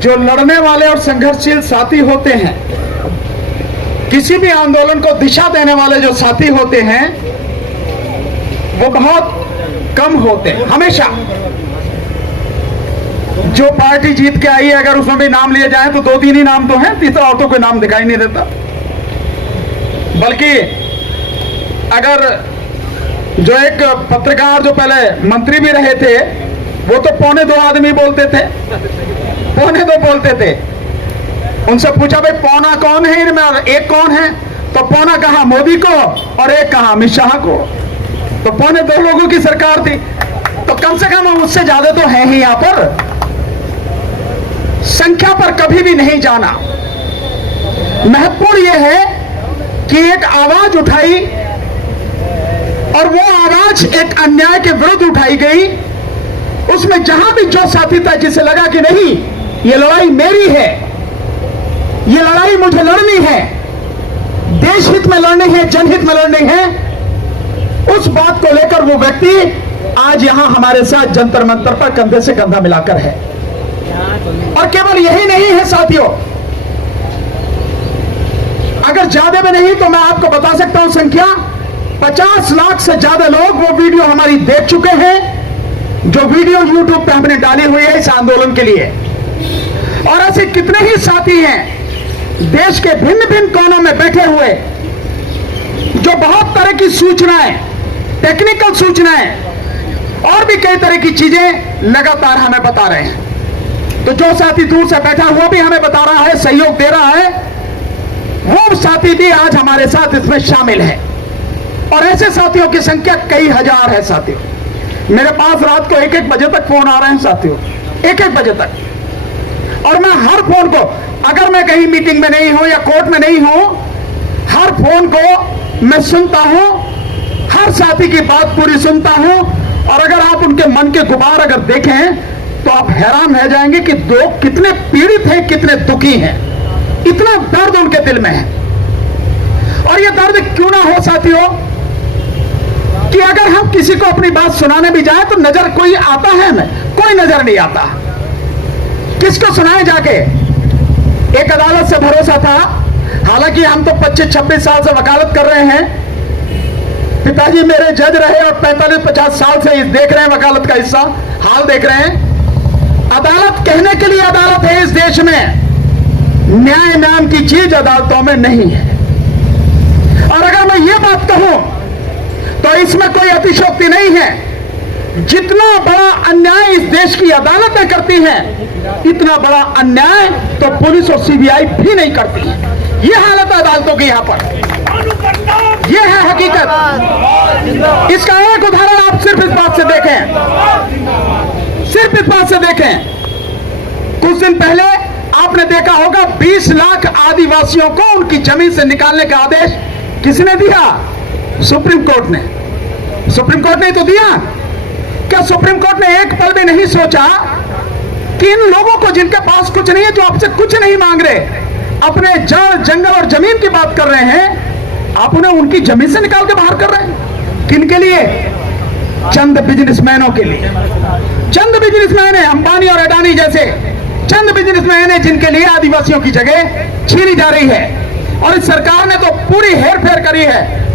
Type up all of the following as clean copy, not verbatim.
जो लड़ने वाले और संघर्षशील साथी होते हैं, किसी भी आंदोलन को दिशा देने वाले जो साथी होते हैं, वो बहुत कम होते हैं। हमेशा जो पार्टी जीत के आई है, अगर उसमें भी नाम लिए जाए तो 2-3 ही नाम तो हैं, तीसरा और तो कोई नाम दिखाई नहीं देता। बल्कि अगर जो एक पत्रकार जो पहले मंत्री भी रहे थे, वो तो 1.25 आदमी बोलते थे, 1.25 बोलते थे। उनसे पूछा भाई पौना कौन है इनमें और एक कौन है, तो पौना कहा मोदी को और एक कहा अमित शाह को। तो 1.25 लोगों की सरकार थी, तो कम से कम उससे ज्यादा तो है ही। यहां पर संख्या पर कभी भी नहीं जाना। महत्वपूर्ण यह है कि एक आवाज उठाई और वो आवाज एक अन्याय के विरुद्ध उठाई गई। उसमें जहां भी जो साथी था जिसे लगा कि नहीं ये लड़ाई मेरी है, ये लड़ाई मुझे लड़नी है, देश हित में लड़नी है, जनहित में लड़नी है, उस बात को लेकर वो व्यक्ति आज यहां हमारे साथ जंतर मंतर पर कंधे से कंधा मिलाकर है। और केवल यही नहीं है साथियों, अगर ज्यादा में नहीं तो मैं आपको बता सकता हूं संख्या 50 लाख से ज्यादा लोग वो वीडियो हमारी देख चुके हैं, जो वीडियो YouTube पे हमने डाली हुई है इस आंदोलन के लिए। और ऐसे कितने ही साथी हैं देश के भिन्न भिन्न कोनों में बैठे हुए, जो बहुत तरह की सूचनाएं, टेक्निकल सूचनाएं और भी कई तरह की चीजें लगातार हमें बता रहे हैं। तो जो साथी दूर से बैठा हुआ भी हमें बता रहा है, सहयोग दे रहा है, वो साथी भी आज हमारे साथ इसमें शामिल है। और ऐसे साथियों की संख्या कई हजार है साथियों। मेरे पास रात को 1-1 बजे तक फोन आ रहे हैं साथियों, 1-1 बजे तक। और मैं हर फोन को, अगर मैं कहीं मीटिंग में नहीं हूं या कोर्ट में नहीं हूं, हर फोन को मैं सुनता हूं, हर साथी की बात पूरी सुनता हूं। और अगर आप उनके मन के गुबार अगर देखें तो आप हैरान रह जाएंगे कि लोग कितने पीड़ित हैं, कितने दुखी हैं, इतना दर्द उनके दिल में है। और यह दर्द क्यों ना हो साथियों कि अगर हम किसी को अपनी बात सुनाने भी जाए तो नजर कोई आता है हमें? कोई नजर नहीं आता। किसको सुनाए जाके? एक अदालत से भरोसा था, हालांकि हम तो 25-26 साल से वकालत कर रहे हैं, पिताजी मेरे जज रहे और 45-50 साल से देख रहे हैं वकालत का हिस्सा, हाल देख रहे हैं। अदालत कहने के लिए अदालत है इस देश में, न्याय नाम की चीज अदालतों में नहीं है। और अगर मैं ये बात कहूं तो इसमें कोई अतिशयोक्ति नहीं है। जितना बड़ा अन्याय इस देश की अदालतें करती हैं, इतना बड़ा अन्याय तो पुलिस और सीबीआई भी नहीं करती है। यह हालत है अदालतों की यहां पर, यह है हकीकत। इसका एक उदाहरण आप सिर्फ इस बात से देखें, सिर्फ इस बात से देखें। कुछ दिन पहले आपने देखा होगा 20 लाख आदिवासियों को उनकी जमीन से निकालने का आदेश किसने दिया? सुप्रीम कोर्ट ने। सुप्रीम कोर्ट ने तो दिया। क्या सुप्रीम कोर्ट ने एक पल भी नहीं सोचा कि इन लोगों को जिनके पास कुछ नहीं है, जो आपसे कुछ नहीं मांग रहे, अपने जड़ जंगल और जमीन की बात कर रहे हैं, आप उन्हें उनकी जमीन से निकाल के बाहर कर रहे हैं? किन के लिए? चंद बिजनेसमैनों के लिए। चंद बिजनेसमैन है, अंबानी और अडानी जैसे चंद बिजनेसमैन है, जिनके लिए आदिवासियों की जगह छीनी जा रही है। और इस सरकार ने तो पूरी हेरफेर करी है।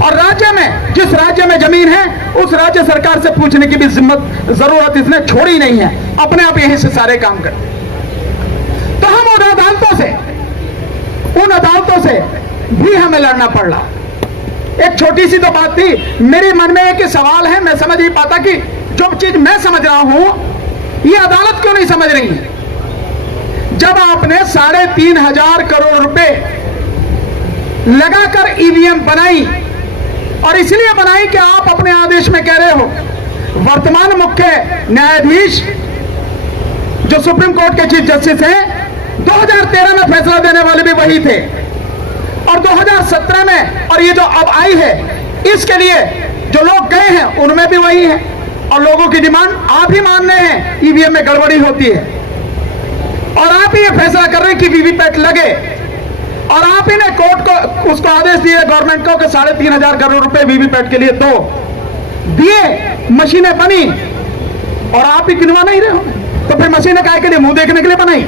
और राज्य में, जिस राज्य में जमीन है, उस राज्य सरकार से पूछने की भी जरूरत इसने छोड़ी नहीं है, अपने आप यहीं से सारे काम कर। तो हम उन अदालतों से भी हमें लड़ना पड़ रहा। एक छोटी सी तो बात थी, मेरे मन में एक सवाल है, मैं समझ नहीं पाता कि जो चीज मैं समझ रहा हूं, ये अदालत क्यों नहीं समझ रही है। जब आपने 3,500 करोड़ रुपए लगाकर ईवीएम बनाई, और इसलिए बनाई कि आप अपने आदेश में कह रहे हो, वर्तमान मुख्य न्यायाधीश जो सुप्रीम कोर्ट के चीफ जस्टिस हैं, 2013 में फैसला देने वाले भी वही थे, और 2017 में, और ये जो अब आई है, इसके लिए जो लोग गए हैं उनमें भी वही है। और लोगों की डिमांड आप ही मान रहे हैं, ईवीएम में गड़बड़ी होती है, और आप ही ये फैसला कर रहे हैं कि वीवीपैट लगे। और आप ही ने कोर्ट को उसको आदेश दिए गवर्नमेंट को कि 3,500 करोड़ रुपए वीवीपैट के लिए दो, दिए, मशीनें बनी, और आप ही गिनवा नहीं रहे हो। तो फिर मशीनें काहे के लिए? मुंह देखने के लिए बनाई?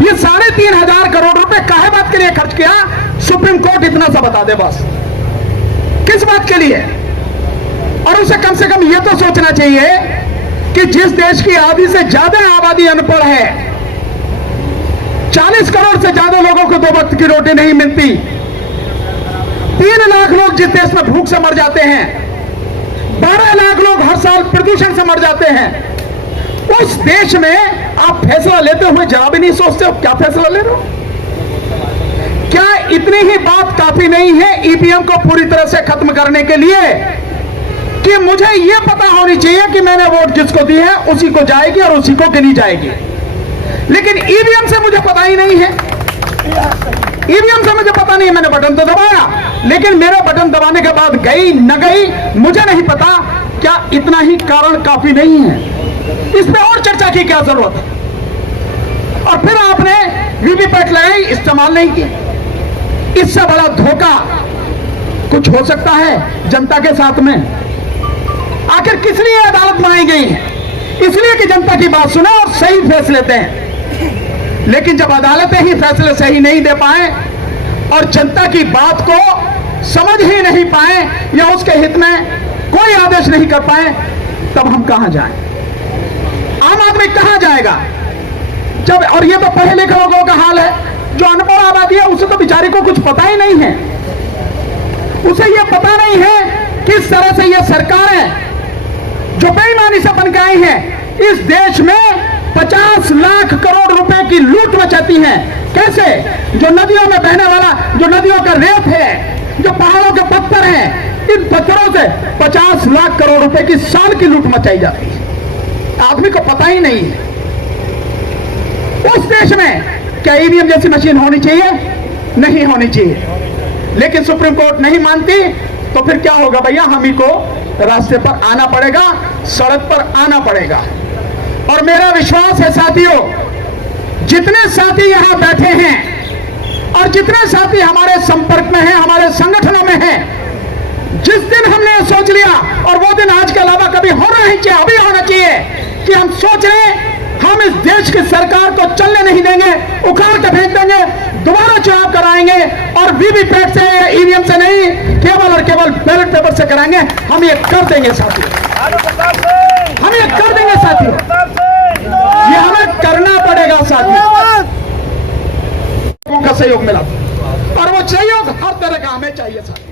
ये 3,500 करोड़ रुपए काहे बात के लिए खर्च किया? सुप्रीम कोर्ट इतना सा बता दे बस, किस बात के लिए? और उसे कम से कम यह तो सोचना चाहिए कि जिस देश की आधी से ज्यादा आबादी अनपढ़ है, 40 करोड़ से ज्यादा लोगों को 2 वक्त की रोटी नहीं मिलती, 3 लाख लोग जिस देश में भूख से मर जाते हैं, 12 लाख लोग हर साल प्रदूषण से मर जाते हैं, उस देश में आप फैसला लेते हुए जरा भी नहीं सोचते हो क्या फैसला ले रहे हो? क्या इतनी ही बात काफी नहीं है ईवीएम को पूरी तरह से खत्म करने के लिए कि मुझे यह पता होनी चाहिए कि मैंने वोट जिसको दी है उसी को जाएगी और उसी को गिनी जाएगी? लेकिन ईवीएम से मुझे पता ही नहीं है, ईवीएम से मुझे पता नहीं, मैंने बटन तो दबाया, लेकिन मेरे बटन दबाने के बाद गई न गई मुझे नहीं पता। क्या इतना ही कारण काफी नहीं है? इस पे और चर्चा की क्या जरूरत है? और फिर आपने वीवीपैट लगाई, इस्तेमाल नहीं किया। इससे बड़ा धोखा कुछ हो सकता है जनता के साथ में? आखिर किस लिए अदालत बनाई गई है? इसलिए कि जनता की बात सुने और सही फैसले दें। लेकिन जब अदालतें ही फैसले सही नहीं दे पाए और जनता की बात को समझ ही नहीं पाए या उसके हित में कोई आदेश नहीं कर पाए, तब हम कहां जाएं? आम आदमी कहां जाएगा? जब, और ये तो पढ़े लिखे लोगों का हाल है, जो अनपढ़ आबादी है उसे तो बेचारे को कुछ पता ही नहीं है। उसे यह पता नहीं है किस तरह से यह सरकारें जो बेईमानी से बन के आई हैं इस देश में 50 लाख करोड़ रुपए की लूट मचाती हैं। कैसे? जो नदियों में बहने वाला, जो नदियों का रेत है, जो पहाड़ों के पत्थर हैं, इन पत्थरों से 50 लाख करोड़ रुपए की साल की लूट मचाई जाती है। आदमी को पता ही नहीं है। उस देश में क्या ईवीएम जैसी मशीन होनी चाहिए? नहीं होनी चाहिए। लेकिन सुप्रीम कोर्ट नहीं मानती, तो फिर क्या होगा भैया? हम ही को रास्ते पर आना पड़ेगा, सड़क पर आना पड़ेगा। और मेरा विश्वास है साथियों, जितने साथी यहां बैठे हैं और जितने साथी हमारे संपर्क में हैं, हमारे संगठनों में हैं, जिस दिन हमने सोच लिया, और वो दिन आज के अलावा कभी होना नहीं चाहिए, अभी होना चाहिए कि हम सोच रहे हैं हम इस देश की सरकार को चलने नहीं देंगे, उखाड़ के फेंक देंगे, दोबारा चुनाव कराएंगे और वीवीपैट से या ईवीएम से नहीं, केवल और केवल बैलेट पेपर से कराएंगे। हम ये कर देंगे साथियों, हम ये कर देंगे साथियों, ये हमें करना पड़ेगा साथियों। लोगों का सहयोग मिला और वो सहयोग हर तरह का हमें चाहिए साथियों।